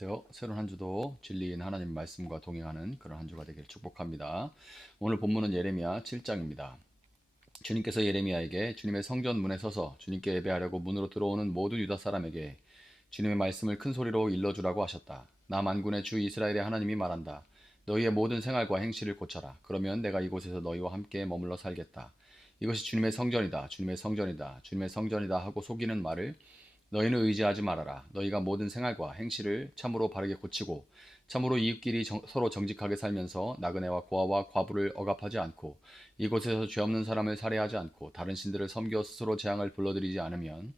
안녕하세요. 새로운 한 주도 진리인 하나님 말씀과 동행하는 그런 한 주가 되길 축복합니다. 오늘 본문은 예레미야 7장입니다. 주님께서 예레미야에게 주님의 성전 문에 서서 주님께 예배하려고 문으로 들어오는 모든 유다 사람에게 주님의 말씀을 큰 소리로 일러주라고 하셨다. 나 만군의 주 이스라엘의 하나님이 말한다. 너희의 모든 생활과 행실을 고쳐라. 그러면 내가 이곳에서 너희와 함께 머물러 살겠다. 이것이 주님의 성전이다. 주님의 성전이다. 주님의 성전이다 하고 속이는 말을 너희는 의지하지 말아라. 너희가 모든 생활과 행실을 참으로 바르게 고치고 참으로 이웃끼리 서로 정직하게 살면서 나그네와 고아와 과부를 억압하지 않고 이곳에서 죄 없는 사람을 살해하지 않고 다른 신들을 섬겨 스스로 재앙을 불러들이지 않으면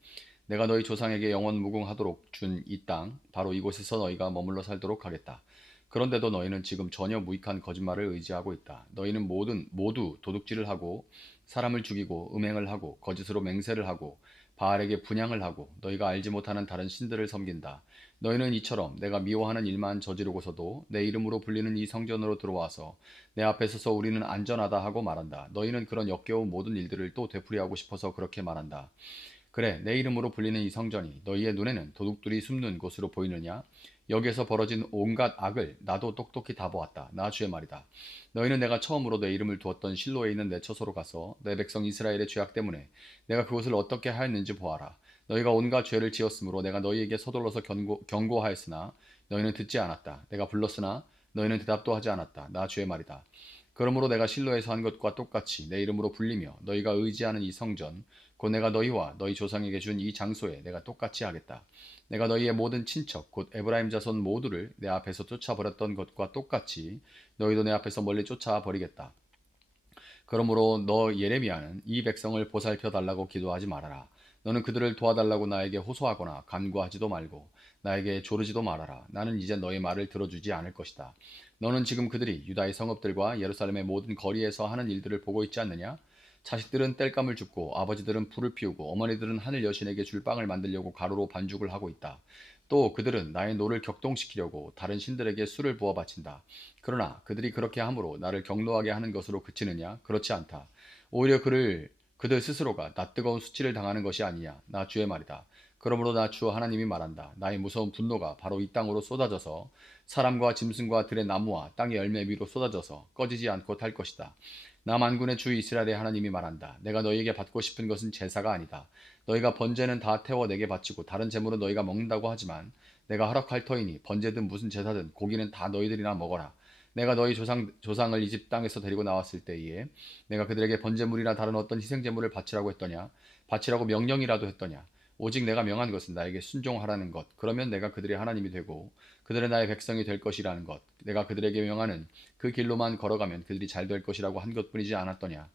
내가 너희 조상에게 영원 무궁하도록 준 이 땅 바로 이곳에서 너희가 머물러 살도록 하겠다. 그런데도 너희는 지금 전혀 무익한 거짓말을 의지하고 있다. 너희는 모두 도둑질을 하고 사람을 죽이고 음행을 하고 거짓으로 맹세를 하고 바알에게 분향을 하고 너희가 알지 못하는 다른 신들을 섬긴다. 너희는 이처럼 내가 미워하는 일만 저지르고서도 내 이름으로 불리는 이 성전으로 들어와서 내 앞에 서서 우리는 안전하다 하고 말한다. 너희는 그런 역겨운 모든 일들을 또 되풀이하고 싶어서 그렇게 말한다. 그래, 내 이름으로 불리는 이 성전이 너희의 눈에는 도둑들이 숨는 곳으로 보이느냐? 여기에서 벌어진 온갖 악을 나도 똑똑히 다 보았다. 나 주의 말이다. 너희는 내가 처음으로 내 이름을 두었던 실로에 있는 내 처소로 가서 내 백성 이스라엘의 죄악 때문에 내가 그곳을 어떻게 하였는지 보아라. 너희가 온갖 죄를 지었으므로 내가 너희에게 서둘러서 경고하였으나 너희는 듣지 않았다. 내가 불렀으나 너희는 대답도 하지 않았다. 나 주의 말이다. 그러므로 내가 실로에서 한 것과 똑같이 내 이름으로 불리며 너희가 의지하는 이 성전 곧 내가 너희와 너희 조상에게 준 이 장소에 내가 똑같이 하겠다. 내가 너희의 모든 친척 곧 에브라임 자손 모두를 내 앞에서 쫓아버렸던 것과 똑같이 너희도 내 앞에서 멀리 쫓아버리겠다. 그러므로 너 예레미야는 이 백성을 보살펴 달라고 기도하지 말아라. 너는 그들을 도와달라고 나에게 호소하거나 간구하지도 말고 나에게 조르지도 말아라. 나는 이제 너의 말을 들어주지 않을 것이다. 너는 지금 그들이 유다의 성읍들과 예루살렘의 모든 거리에서 하는 일들을 보고 있지 않느냐? 자식들은 땔감을 줍고 아버지들은 불을 피우고 어머니들은 하늘 여신에게 줄 빵을 만들려고 가루로 반죽을 하고 있다. 또 그들은 나의 노를 격동시키려고 다른 신들에게 술을 부어 바친다. 그러나 그들이 그렇게 함으로 나를 경노하게 하는 것으로 그치느냐? 그렇지 않다. 오히려 그들 스스로가 낯뜨거운 수치를 당하는 것이 아니냐? 나 주의 말이다. 그러므로 나 주 하나님이 말한다. 나의 무서운 분노가 바로 이 땅으로 쏟아져서 사람과 짐승과 들의 나무와 땅의 열매 위로 쏟아져서 꺼지지 않고 탈 것이다. 나 만군의 주 이스라엘의 하나님이 말한다. 내가 너희에게 받고 싶은 것은 제사가 아니다. 너희가 번제는 다 태워 내게 바치고 다른 제물은 너희가 먹는다고 하지만 내가 허락할 터이니 번제든 무슨 제사든 고기는 다 너희들이나 먹어라. 내가 너희 조상을 이집 땅에서 데리고 나왔을 때에 내가 그들에게 번제물이나 다른 어떤 희생제물을 바치라고 했더냐? 바치라고 명령이라도 했더냐? 오직 내가 명한 것은 나에게 순종하라는 것. 그러면 내가 그들의 하나님이 되고 그들의 나의 백성이 될 것이라는 것. 내가 그들에게 명하는 그 길로만 걸어가면 그들이 잘 될 것이라고 한 것뿐이지 않았더냐.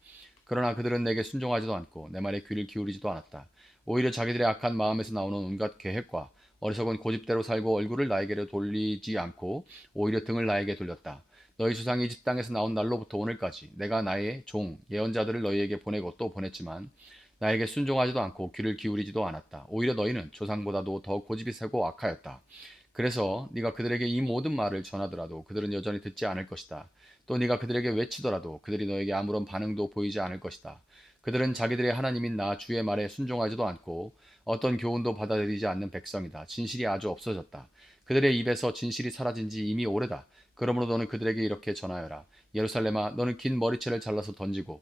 그러나 그들은 내게 순종하지도 않고 내 말에 귀를 기울이지도 않았다. 오히려 자기들의 악한 마음에서 나오는 온갖 계획과 어리석은 고집대로 살고 얼굴을 나에게로 돌리지 않고 오히려 등을 나에게 돌렸다. 너희 조상이 이집 땅에서 나온 날로부터 오늘까지 내가 나의 종 예언자들을 너희에게 보내고 또 보냈지만 나에게 순종하지도 않고 귀를 기울이지도 않았다. 오히려 너희는 조상보다도 더 고집이 세고 악하였다. 그래서 네가 그들에게 이 모든 말을 전하더라도 그들은 여전히 듣지 않을 것이다. 또 네가 그들에게 외치더라도 그들이 너에게 아무런 반응도 보이지 않을 것이다. 그들은 자기들의 하나님인 나 주의 말에 순종하지도 않고 어떤 교훈도 받아들이지 않는 백성이다. 진실이 아주 없어졌다. 그들의 입에서 진실이 사라진 지 이미 오래다. 그러므로 너는 그들에게 이렇게 전하여라. 예루살렘아, 너는 긴 머리채를 잘라서 던지고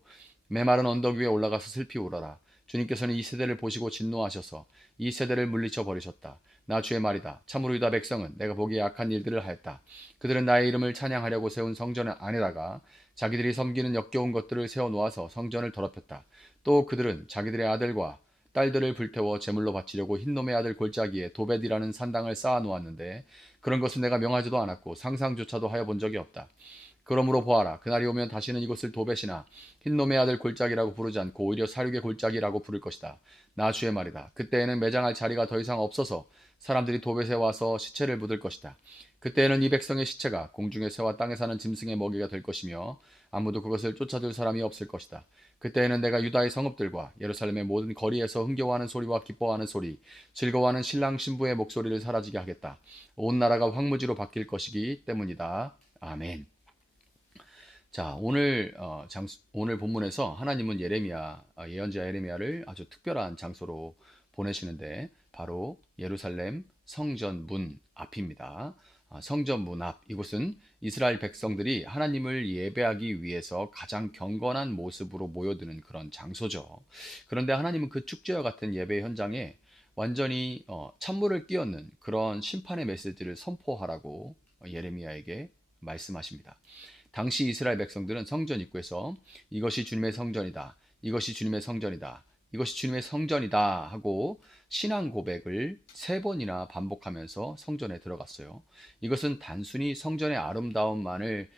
메마른 언덕 위에 올라가서 슬피 울어라. 주님께서는 이 세대를 보시고 진노하셔서 이 세대를 물리쳐 버리셨다. 나 주의 말이다. 참으로 유다 백성은 내가 보기에 악한 일들을 하였다. 그들은 나의 이름을 찬양하려고 세운 성전 안에다가 자기들이 섬기는 역겨운 것들을 세워 놓아서 성전을 더럽혔다. 또 그들은 자기들의 아들과 딸들을 불태워 제물로 바치려고 흰놈의 아들 골짜기에 도벳이라는 산당을 쌓아 놓았는데 그런 것은 내가 명하지도 않았고 상상조차도 하여 본 적이 없다. 그러므로 보아라. 그날이 오면 다시는 이곳을 도벳이나 흰놈의 아들 골짜기라고 부르지 않고 오히려 사륙의 골짜기라고 부를 것이다. 나 주의 말이다. 그때에는 매장할 자리가 더 이상 없어서 사람들이 도벳에 와서 시체를 묻을 것이다. 그때에는 이 백성의 시체가 공중의 새와 땅에 사는 짐승의 먹이가 될 것이며 아무도 그것을 쫓아줄 사람이 없을 것이다. 그때에는 내가 유다의 성읍들과 예루살렘의 모든 거리에서 흥겨워하는 소리와 기뻐하는 소리, 즐거워하는 신랑 신부의 목소리를 사라지게 하겠다. 온 나라가 황무지로 바뀔 것이기 때문이다. 아멘. 자, 오늘 본문에서 하나님은 예언자 예레미야를 아주 특별한 장소로 보내시는데 바로 예루살렘 성전 문 앞입니다. 성전 문 앞, 이곳은 이스라엘 백성들이 하나님을 예배하기 위해서 가장 경건한 모습으로 모여드는 그런 장소죠. 그런데 하나님은 그 축제와 같은 예배 현장에 완전히 찬물을 끼얹는 그런 심판의 메시지를 선포하라고 예레미야에게 말씀하십니다. 당시 이스라엘 백성들은 성전 입구에서 이것이 주님의 성전이다, 이것이 주님의 성전이다, 이것이 주님의 성전이다 하고 신앙 고백을 3번이나 반복하면서 성전에 들어갔어요. 이것은 단순히 성전의 아름다움만을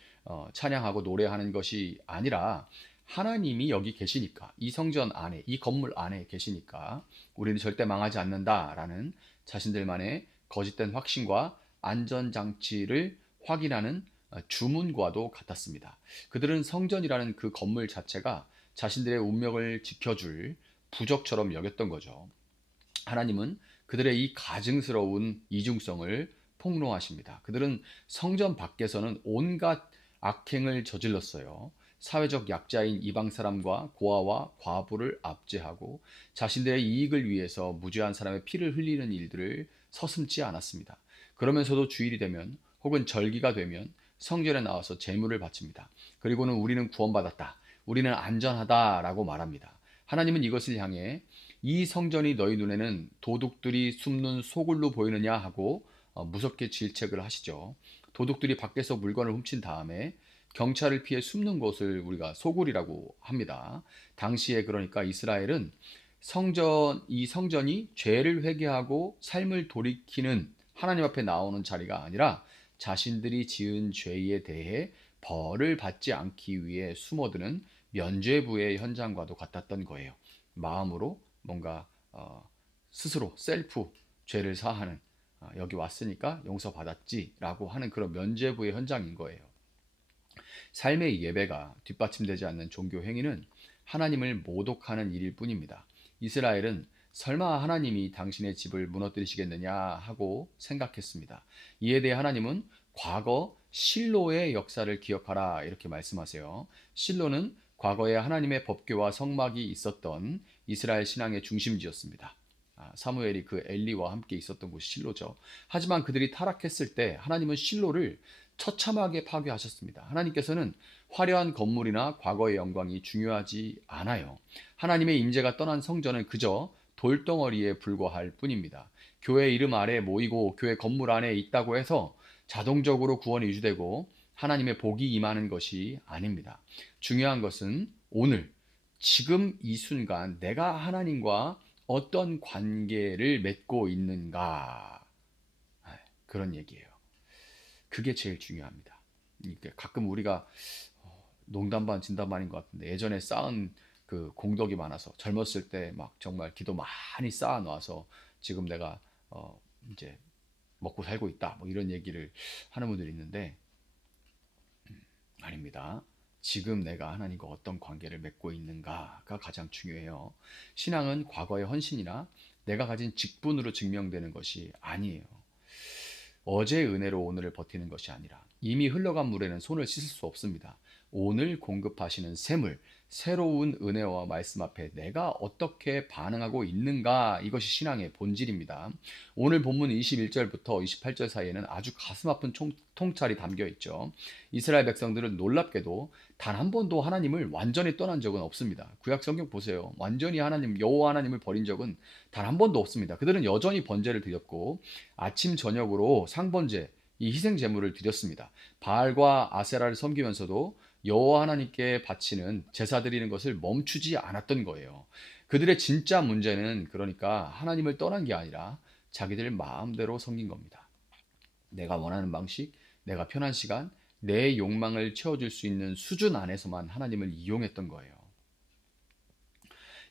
찬양하고 노래하는 것이 아니라 하나님이 여기 계시니까, 이 성전 안에, 이 건물 안에 계시니까 우리는 절대 망하지 않는다라는 자신들만의 거짓된 확신과 안전장치를 확인하는 주문과도 같았습니다. 그들은 성전이라는 그 건물 자체가 자신들의 운명을 지켜줄 부적처럼 여겼던 거죠. 하나님은 그들의 이 가증스러운 이중성을 폭로하십니다. 그들은 성전 밖에서는 온갖 악행을 저질렀어요. 사회적 약자인 이방 사람과 고아와 과부를 압제하고 자신들의 이익을 위해서 무죄한 사람의 피를 흘리는 일들을 서슴지 않았습니다. 그러면서도 주일이 되면 혹은 절기가 되면 성전에 나와서 제물을 바칩니다. 그리고는 우리는 구원받았다, 우리는 안전하다라고 말합니다. 하나님은 이것을 향해 이 성전이 너희 눈에는 도둑들이 숨는 소굴로 보이느냐 하고 무섭게 질책을 하시죠. 도둑들이 밖에서 물건을 훔친 다음에 경찰을 피해 숨는 곳을 우리가 소굴이라고 합니다. 당시에 그러니까 이스라엘은 이 성전이 죄를 회개하고 삶을 돌이키는 하나님 앞에 나오는 자리가 아니라 자신들이 지은 죄에 대해 벌을 받지 않기 위해 숨어드는 면죄부의 현장과도 같았던 거예요. 마음으로 뭔가 스스로 셀프 죄를 사하는, 여기 왔으니까 용서받았지라고 하는 그런 면죄부의 현장인 거예요. 삶의 예배가 뒷받침되지 않는 종교 행위는 하나님을 모독하는 일일 뿐입니다. 이스라엘은 설마 하나님이 당신의 집을 무너뜨리시겠느냐 하고 생각했습니다. 이에 대해 하나님은 과거 실로의 역사를 기억하라 이렇게 말씀하세요. 실로는 과거에 하나님의 법궤와 성막이 있었던 이스라엘 신앙의 중심지였습니다. 사무엘이 그 엘리와 함께 있었던 곳이 실로죠. 하지만 그들이 타락했을 때 하나님은 실로를 처참하게 파괴하셨습니다. 하나님께서는 화려한 건물이나 과거의 영광이 중요하지 않아요. 하나님의 임재가 떠난 성전은 그저 돌덩어리에 불과할 뿐입니다. 교회 이름 아래 모이고 교회 건물 안에 있다고 해서 자동적으로 구원이 유지되고 하나님의 복이 임하는 것이 아닙니다. 중요한 것은 오늘, 지금 이 순간 내가 하나님과 어떤 관계를 맺고 있는가, 그런 얘기예요. 그게 제일 중요합니다. 그러니까 가끔 우리가 농담 반 진담 반인 것 같은데, 예전에 쌓은 그 공덕이 많아서 젊었을 때 막 정말 기도 많이 쌓아 놔서 지금 내가 이제 먹고 살고 있다, 뭐 이런 얘기를 하는 분들이 있는데, 아닙니다. 지금 내가 하나님과 어떤 관계를 맺고 있는가가 가장 중요해요. 신앙은 과거의 헌신이나 내가 가진 직분으로 증명되는 것이 아니에요. 어제의 은혜로 오늘을 버티는 것이 아니라 이미 흘러간 물에는 손을 씻을 수 없습니다. 오늘 공급하시는 샘물, 새로운 은혜와 말씀 앞에 내가 어떻게 반응하고 있는가, 이것이 신앙의 본질입니다. 오늘 본문 21절부터 28절 사이에는 아주 가슴 아픈 통찰이 담겨 있죠. 이스라엘 백성들은 놀랍게도 단 한 번도 하나님을 완전히 떠난 적은 없습니다. 구약 성경 보세요. 완전히 여호와 하나님을 버린 적은 단 한 번도 없습니다. 그들은 여전히 번제를 드렸고 아침 저녁으로 상번제, 이 희생 제물을 드렸습니다. 바알과 아세라를 섬기면서도 여호와 하나님께 바치는 제사 드리는 것을 멈추지 않았던 거예요. 그들의 진짜 문제는 그러니까 하나님을 떠난 게 아니라 자기들 마음대로 섬긴 겁니다. 내가 원하는 방식, 내가 편한 시간, 내 욕망을 채워줄 수 있는 수준 안에서만 하나님을 이용했던 거예요.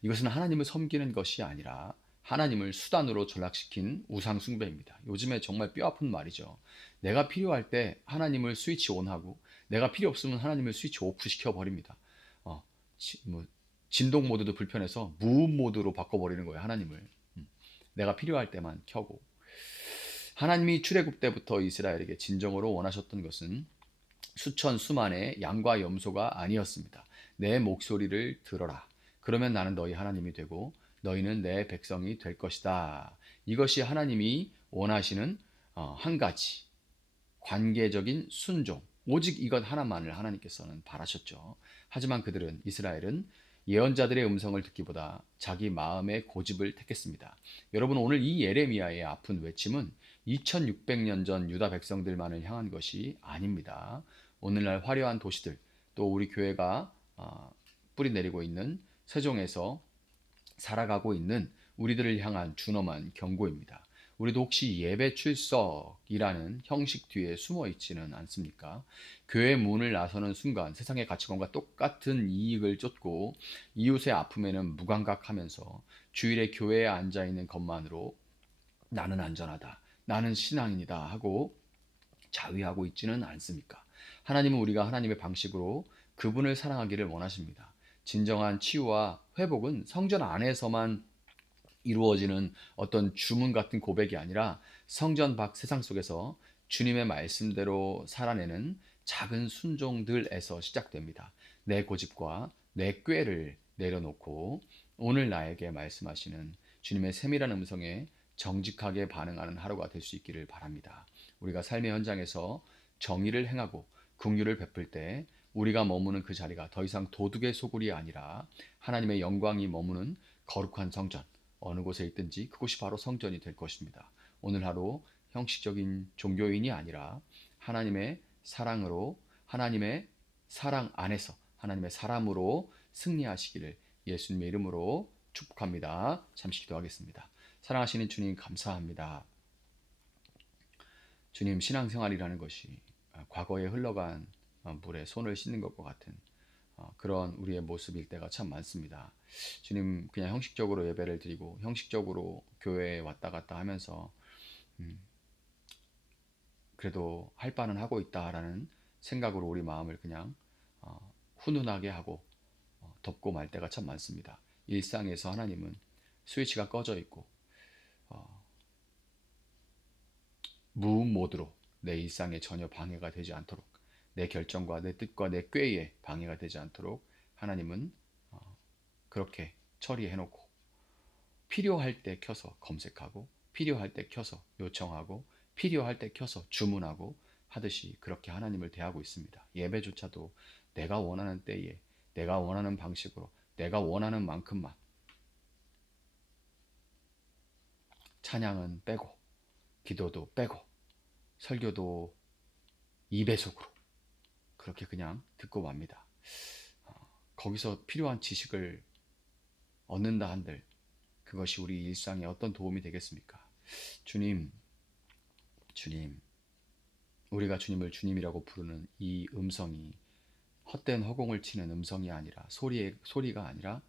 이것은 하나님을 섬기는 것이 아니라 하나님을 수단으로 전락시킨 우상 숭배입니다. 요즘에 정말 뼈아픈 말이죠. 내가 필요할 때 하나님을 스위치 온하고 내가 필요 없으면 하나님을 스위치 오프 시켜버립니다. 뭐 진동 모드도 불편해서 무음 모드로 바꿔버리는 거예요. 하나님을. 내가 필요할 때만 켜고. 하나님이 출애굽 때부터 이스라엘에게 진정으로 원하셨던 것은 수천 수만의 양과 염소가 아니었습니다. 내 목소리를 들어라. 그러면 나는 너희 하나님이 되고 너희는 내 백성이 될 것이다. 이것이 하나님이 원하시는 한 가지 관계적인 순종, 오직 이것 하나만을 하나님께서는 바라셨죠. 하지만 그들은, 이스라엘은 예언자들의 음성을 듣기보다 자기 마음의 고집을 택했습니다. 여러분, 오늘 이 예레미야의 아픈 외침은 2600년 전 유다 백성들만을 향한 것이 아닙니다. 오늘날 화려한 도시들, 또 우리 교회가 뿌리 내리고 있는 세종에서 살아가고 있는 우리들을 향한 준엄한 경고입니다. 우리도 혹시 예배 출석이라는 형식 뒤에 숨어 있지는 않습니까? 교회 문을 나서는 순간 세상의 가치관과 똑같은 이익을 쫓고 이웃의 아픔에는 무감각하면서 주일에 교회에 앉아 있는 것만으로 나는 안전하다, 나는 신앙인이다 하고 자위하고 있지는 않습니까? 하나님은 우리가 하나님의 방식으로 그분을 사랑하기를 원하십니다. 진정한 치유와 회복은 성전 안에서만 이루어지는 어떤 주문 같은 고백이 아니라 성전 밖 세상 속에서 주님의 말씀대로 살아내는 작은 순종들에서 시작됩니다. 내 고집과 내 꾀를 내려놓고 오늘 나에게 말씀하시는 주님의 세밀한 음성에 정직하게 반응하는 하루가 될 수 있기를 바랍니다. 우리가 삶의 현장에서 정의를 행하고 긍휼을 베풀 때 우리가 머무는 그 자리가 더 이상 도둑의 소굴이 아니라 하나님의 영광이 머무는 거룩한 성전, 어느 곳에 있든지 그곳이 바로 성전이 될 것입니다. 오늘 하루 형식적인 종교인이 아니라 하나님의 사랑으로, 하나님의 사랑 안에서 하나님의 사람으로 승리하시기를 예수님의 이름으로 축복합니다. 잠시 기도하겠습니다. 사랑하시는 주님, 감사합니다. 주님, 신앙생활이라는 것이 과거에 흘러간 물에 손을 씻는 것과 같은 그런 우리의 모습일 때가 참 많습니다. 주님, 그냥 형식적으로 예배를 드리고 형식적으로 교회에 왔다 갔다 하면서 그래도 할 바는 하고 있다라는 생각으로 우리 마음을 그냥 훈훈하게 하고 덮고 말 때가 참 많습니다. 일상에서 하나님은 스위치가 꺼져 있고 무음 모드로 내 일상에 전혀 방해가 되지 않도록, 내 결정과 내 뜻과 내 꾀에 방해가 되지 않도록 하나님은 그렇게 처리해 놓고 필요할 때 켜서 검색하고 필요할 때 켜서 요청하고 필요할 때 켜서 주문하고 하듯이 그렇게 하나님을 대하고 있습니다. 예배조차도 내가 원하는 때에 내가 원하는 방식으로 내가 원하는 만큼만, 찬양은 빼고 기도도 빼고 설교도 2배속으로 그렇게 그냥 듣고 맙니다. 거기서 필요한 지식을 얻는다 한들 그것이 우리 일상에 어떤 도움이 되겠습니까? 주님, 주님, 우리가 주님을 주님이라고 부르는 이 음성이 헛된 허공을 치는 음성이 아니라 소리가 아니라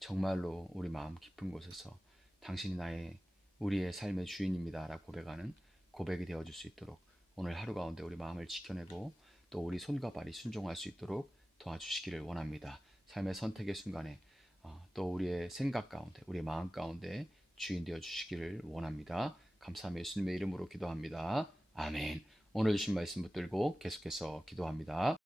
정말로 우리 마음 깊은 곳에서 당신이 우리의 삶의 주인입니다라고 고백하는 고백이 되어줄 수 있도록 오늘 하루 가운데 우리 마음을 지켜내고 또 우리 손과 발이 순종할 수 있도록 도와주시기를 원합니다. 삶의 선택의 순간에 또 우리의 생각 가운데 우리의 마음 가운데 주인 되어 주시기를 원합니다. 감사하며 예수님의 이름으로 기도합니다. 아멘. 오늘 주신 말씀 붙들고 계속해서 기도합니다.